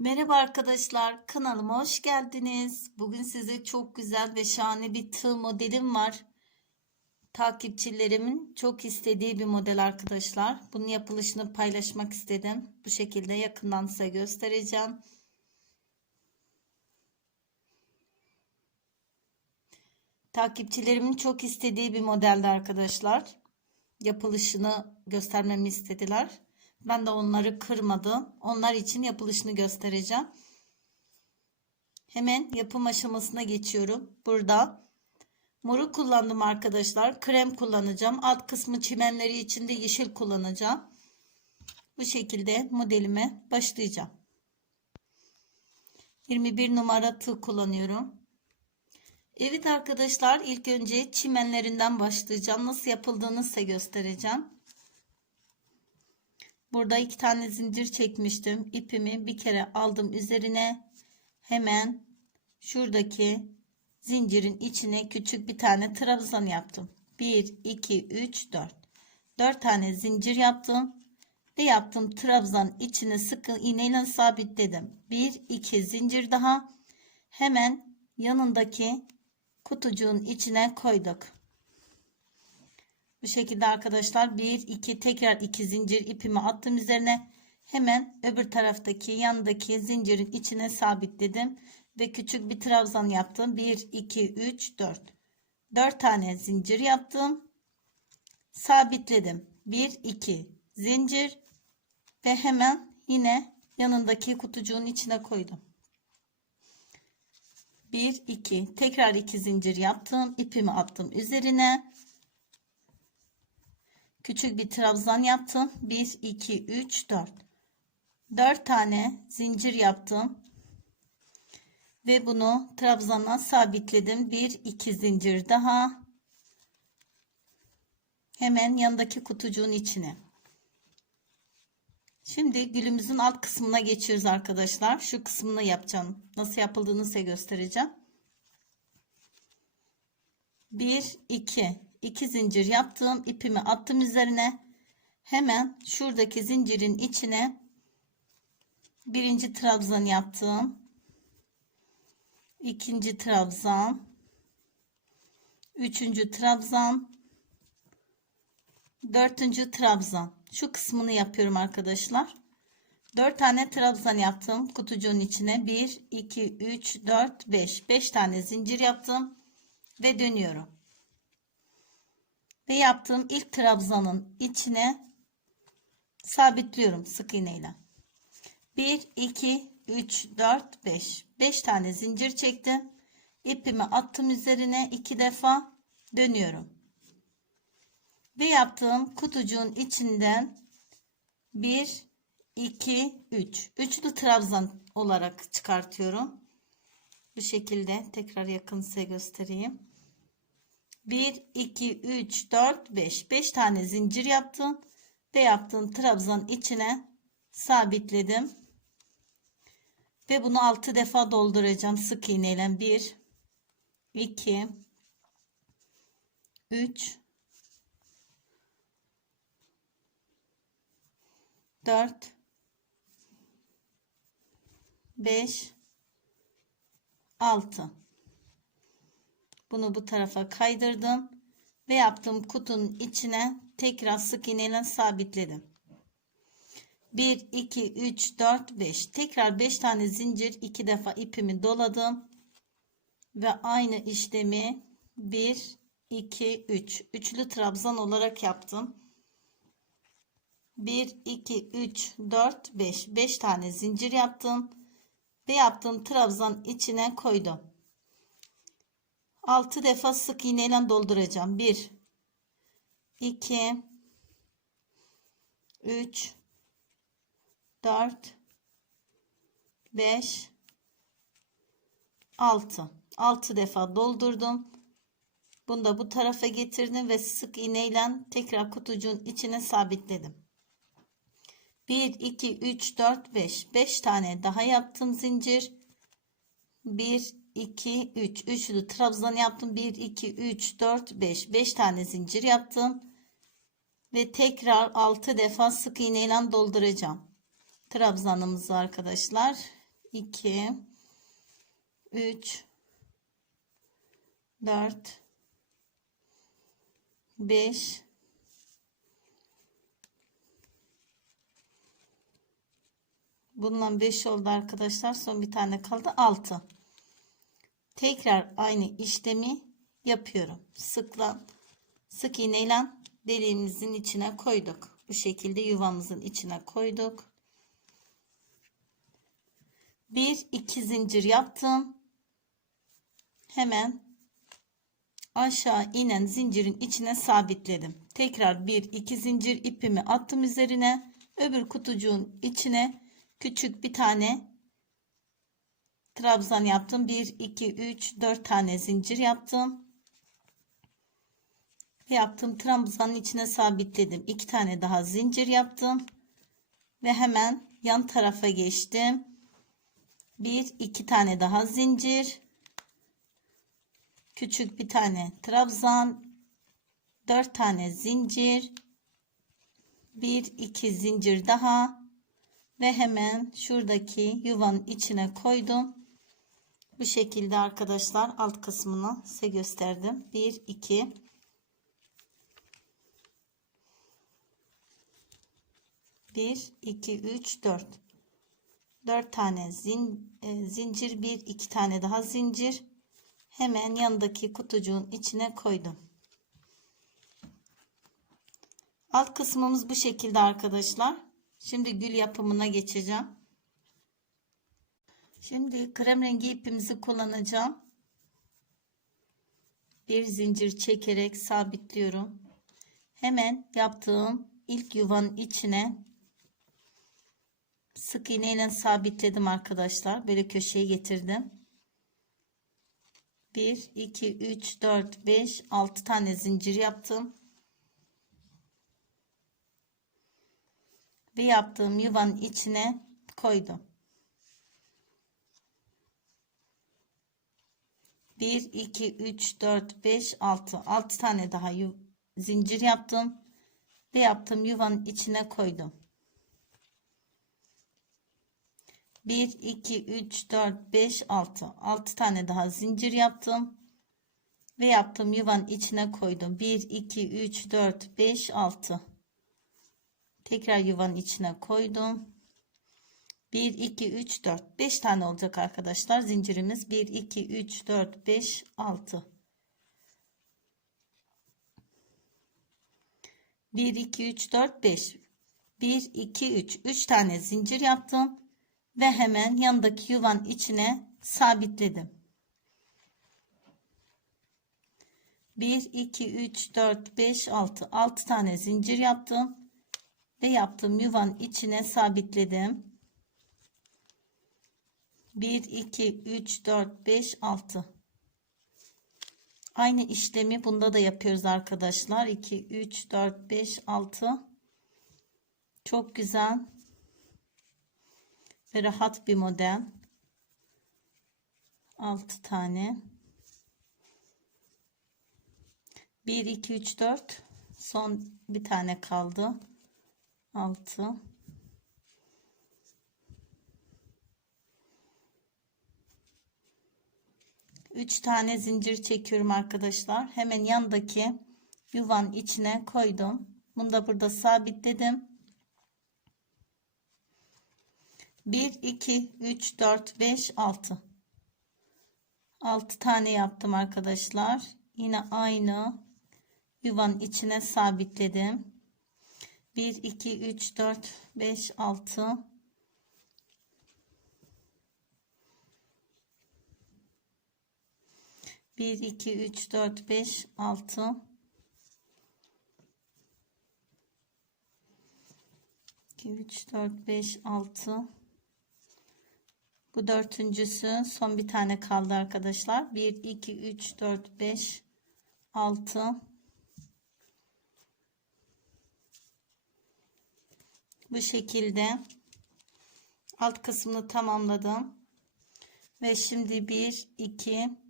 Merhaba arkadaşlar, kanalıma hoş geldiniz. Bugün size çok güzel ve şahane bir tığ modelim var. Takipçilerimin çok istediği bir model arkadaşlar. Bunun yapılışını paylaşmak istedim. Bu şekilde yakından size göstereceğim. Takipçilerimin çok istediği bir modeldi arkadaşlar. Yapılışını göstermemi istediler. Ben de onları kırmadım. Onlar için yapılışını göstereceğim. Hemen yapım aşamasına geçiyorum. Burada moru kullandım arkadaşlar. Krem kullanacağım. Alt kısmı çimenleri için de yeşil kullanacağım. Bu şekilde modelime başlayacağım. 21 numara tığ kullanıyorum. Evet arkadaşlar ilk önce çimenlerinden başlayacağım. Nasıl yapıldığını size göstereceğim. Burada iki tane zincir çekmiştim. İpimi bir kere aldım üzerine. Hemen şuradaki zincirin içine küçük bir tane trabzan yaptım. 1, 2, 3, 4. 4 tane zincir yaptım. Ve yaptım trabzan içine sıkı iğneyle sabitledim. 1, 2 zincir daha. Hemen yanındaki kutucuğun içine koyduk. Bu şekilde arkadaşlar 1 2 tekrar 2 zincir ipimi attım üzerine. Hemen öbür taraftaki yandaki zincirin içine sabitledim ve küçük bir trabzan yaptım. 1 2 3 4 4 tane zincir yaptım. Sabitledim. 1 2 zincir ve hemen yine yanındaki kutucuğun içine koydum. 1 2 tekrar 2 zincir yaptım. İpimi attım üzerine küçük bir trabzan yaptım. 1 2 3 4 4 tane zincir yaptım. Ve bunu trabzana sabitledim. 1 2 zincir daha. Hemen yanındaki kutucuğun içine. Şimdi gülümüzün alt kısmına geçiyoruz arkadaşlar. Şu kısmını yapacağım. Nasıl yapıldığını size göstereceğim. 1 2 2 zincir yaptım. ipimi attım üzerine. Hemen şuradaki zincirin içine birinci trabzan yaptım. ikinci trabzan. Üçüncü trabzan. Dördüncü trabzan şu kısmını yapıyorum arkadaşlar. 4 tane trabzan yaptım kutucuğun içine 1 2 3 4 5 5 tane zincir yaptım ve dönüyorum ve yaptığım ilk trabzanın içine sabitliyorum sık iğneyle. 1 2 3 4 5 5 tane zincir çektim. İpimi attım üzerine iki defa dönüyorum. Ve yaptığım kutucuğun içinden 1 2 3 üçlü trabzan olarak çıkartıyorum. Bu şekilde tekrar yakın size göstereyim 1 2 3 4 5 5 tane zincir yaptım ve yaptığım trabzan içine sabitledim. Ve bunu 6 defa dolduracağım sık iğneyle. 1 2 3 4 5 6 bunu bu tarafa kaydırdım ve yaptığım kutunun içine tekrar sık iğneyle sabitledim. 1 2 3 4 5 tekrar 5 tane zincir 2 defa ipimi doladım ve aynı işlemi 1 2 3 üçlü trabzan olarak yaptım. 1 2 3 4 5 5 tane zincir yaptım ve yaptığım trabzan içine koydum 6 defa sık iğneyle dolduracağım. 1 2 3 4 5 6 6 defa doldurdum. Bunu da bu tarafa getirdim ve sık iğneyle tekrar kutucuğun içine sabitledim. 1 2 3 4 5 5 tane daha yaptım zincir. 1 2 3 üçlü trabzan yaptım 1 2 3 4 5 5 tane zincir yaptım ve tekrar 6 defa sık iğneyle dolduracağım trabzanımızı arkadaşlar 2 3 4 5 Bundan 5 oldu arkadaşlar. Son bir tane kaldı. 6. Tekrar aynı işlemi yapıyorum. Sıkla sık iğneyle deliğimizin içine koyduk. Bu şekilde yuvamızın içine koyduk. 1 2 zincir yaptım. Hemen aşağı inen zincirin içine sabitledim. Tekrar 1 2 zincir ipimi attım üzerine. Öbür kutucuğun içine küçük bir tane trabzan yaptım. 1 2 3 4 tane zincir yaptım. Yaptım trabzanın içine sabitledim. 2 tane daha zincir yaptım. Ve hemen yan tarafa geçtim. 1 2 tane daha zincir. Küçük bir tane trabzan. 4 tane zincir. 1 2 zincir daha ve hemen şuradaki yuvanın içine koydum. Bu şekilde arkadaşlar alt kısmını size gösterdim. 1 2 1 2 3 4 4 tane zin, e, zincir bir iki tane daha zincir hemen yanındaki kutucuğun içine koydum. Alt kısmımız bu şekilde arkadaşlar. Şimdi gül yapımına geçeceğim. Şimdi krem rengi ipimizi kullanacağım. Bir zincir çekerek sabitliyorum. Hemen yaptığım ilk yuvanın içine sık iğne ile sabitledim arkadaşlar. Böyle köşeye getirdim. 1 2 3 4 5 6 tane zincir yaptım. ve yaptığım yuvanın içine koydum. 1 2 3 4 5 6 6 tane daha zincir yaptım ve yaptığım yuvanın içine koydum. 1 2 3 4 5 6 6 tane daha zincir yaptım ve yaptığım yuvanın içine koydum. 1 2 3 4 5 6 Tekrar yuvanın içine koydum. 1, 2, 3, 4. 5 tane olacak arkadaşlar. Zincirimiz 1, 2, 3, 4, 5, 6. 1, 2, 3, 4, 5. 1, 2, 3. 3 tane zincir yaptım. Ve hemen yanındaki yuvanın içine sabitledim. 1, 2, 3, 4, 5, 6. 6 tane zincir yaptım ve yaptığım yuvanın içine sabitledim. 1 2 3 4 5 6 Aynı işlemi bunda da yapıyoruz arkadaşlar. 2 3 4 5 6 Çok güzel ve rahat bir model. 6 tane. 1 2 3 4 son bir tane kaldı. 6 3 tane zincir çekiyorum arkadaşlar. Hemen yandaki yuvan içine koydum. Bunu da burada sabitledim. 1 2 3 4 5 6 6 tane yaptım arkadaşlar. Yine aynı yuvanın içine sabitledim. 1 2 3 4 5 6 1 2 3 4 5 6 2 3 4 5 6 bu dörtüncüsü. Son bir tane kaldı arkadaşlar. 1 2 3 4 5 6 bu şekilde alt kısmını tamamladım. Ve şimdi 1 2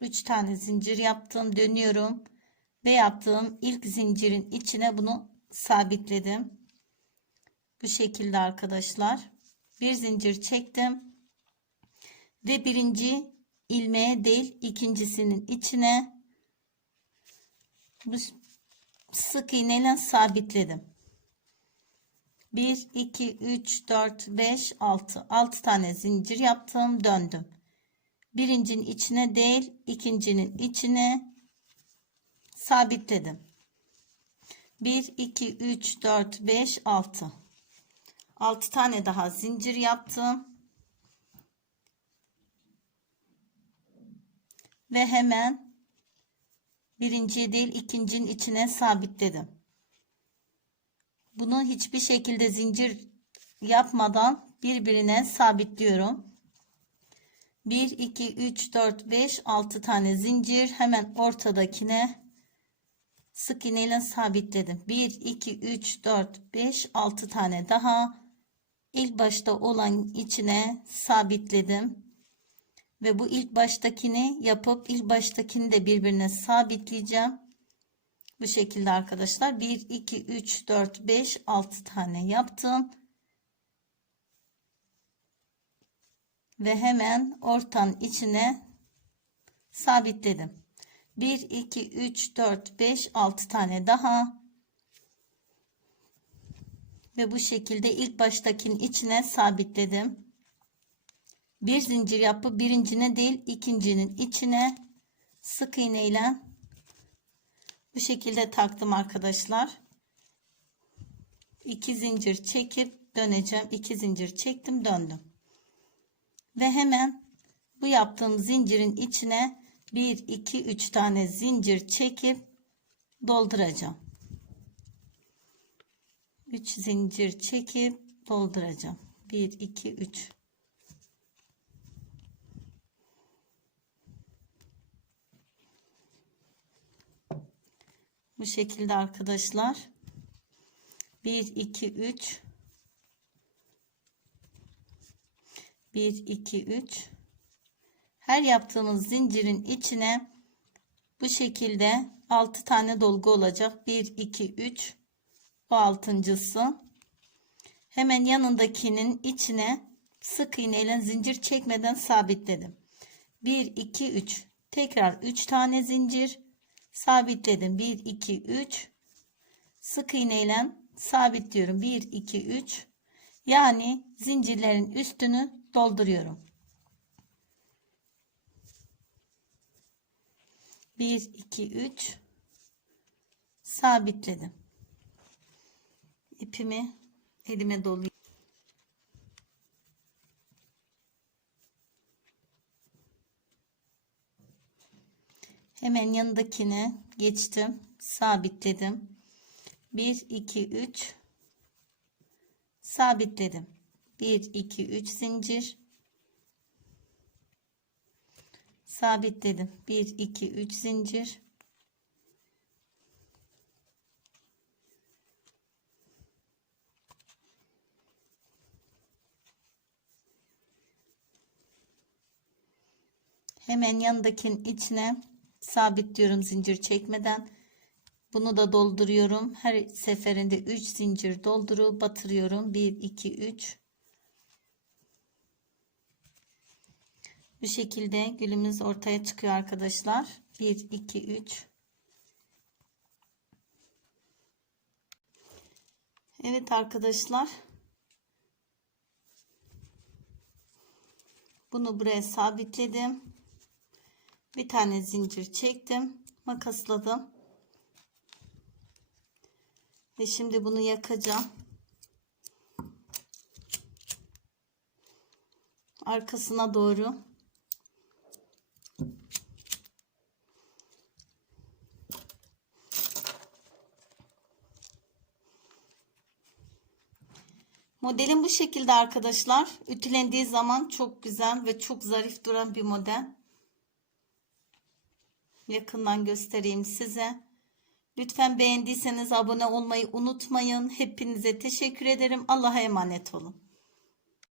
3 tane zincir yaptım dönüyorum ve yaptığım ilk zincirin içine bunu sabitledim. Bu şekilde arkadaşlar. Bir zincir çektim ve birinci ilmeğe değil ikincisinin içine bu sık iğneyle sabitledim. 1 2 3 4 5 6 6 tane zincir yaptım döndüm birincinin içine değil ikincinin içine sabitledim. 1 2 3 4 5 6 6 tane daha zincir yaptım. Ve hemen birinciyi değil ikincinin içine sabitledim. Bunu hiçbir şekilde zincir yapmadan birbirine sabitliyorum. 1 2 3 4 5 6 tane zincir hemen ortadakine sık iğne ile sabitledim. 1 2 3 4 5 6 tane daha ilk başta olan içine sabitledim. Ve bu ilk baştakini yapıp ilk baştakini de birbirine sabitleyeceğim. Bu şekilde arkadaşlar 1 2 3 4 5 6 tane yaptım. Ve hemen ortanın içine sabitledim. 1 2 3 4 5 6 tane daha. Ve bu şekilde ilk baştakinin içine sabitledim. Bir zincir yapıp birincine değil ikincinin içine sık iğne ile bu şekilde taktım arkadaşlar. 2 zincir çekip döneceğim. 2 zincir çektim döndüm. Ve hemen bu yaptığım zincirin içine 1 2 3 tane zincir çekip dolduracağım. 3 zincir çekip dolduracağım. 1 2 3 Bu şekilde arkadaşlar. 1 2 3 1 2 3 her yaptığımız zincirin içine bu şekilde 6 tane dolgu olacak. 1 2 3 bu altıncısı. Hemen yanındakinin içine sık iğne ile zincir çekmeden sabitledim. 1 2 3 tekrar 3 tane zincir. Sabitledim. 1 2 3 sık iğne ile sabitliyorum. 1 2 3 yani zincirlerin üstünü dolduruyorum 1 2 3 sabitledim ipimi elime dolayayım Hemen yanındakine geçtim. Sabitledim. 1 2 3 sabitledim. 1 2 3 zincir sabitledim. 1 2 3 zincir Hemen yanındakinin içine sabitliyorum zincir çekmeden. Bunu da dolduruyorum. Her seferinde 3 zincir doldurup batırıyorum. 1 2 3 Bu şekilde gülümüz ortaya çıkıyor arkadaşlar. 1 2 3 Evet arkadaşlar. Bunu buraya sabitledim. Bir tane zincir çektim. Makasladım ve şimdi bunu yakacağım. Arkasına doğru Modelim bu şekilde arkadaşlar. Ütülendiği zaman çok güzel ve çok zarif duran bir model yakından göstereyim size. Lütfen beğendiyseniz abone olmayı unutmayın. Hepinize teşekkür ederim. Allah'a emanet olun.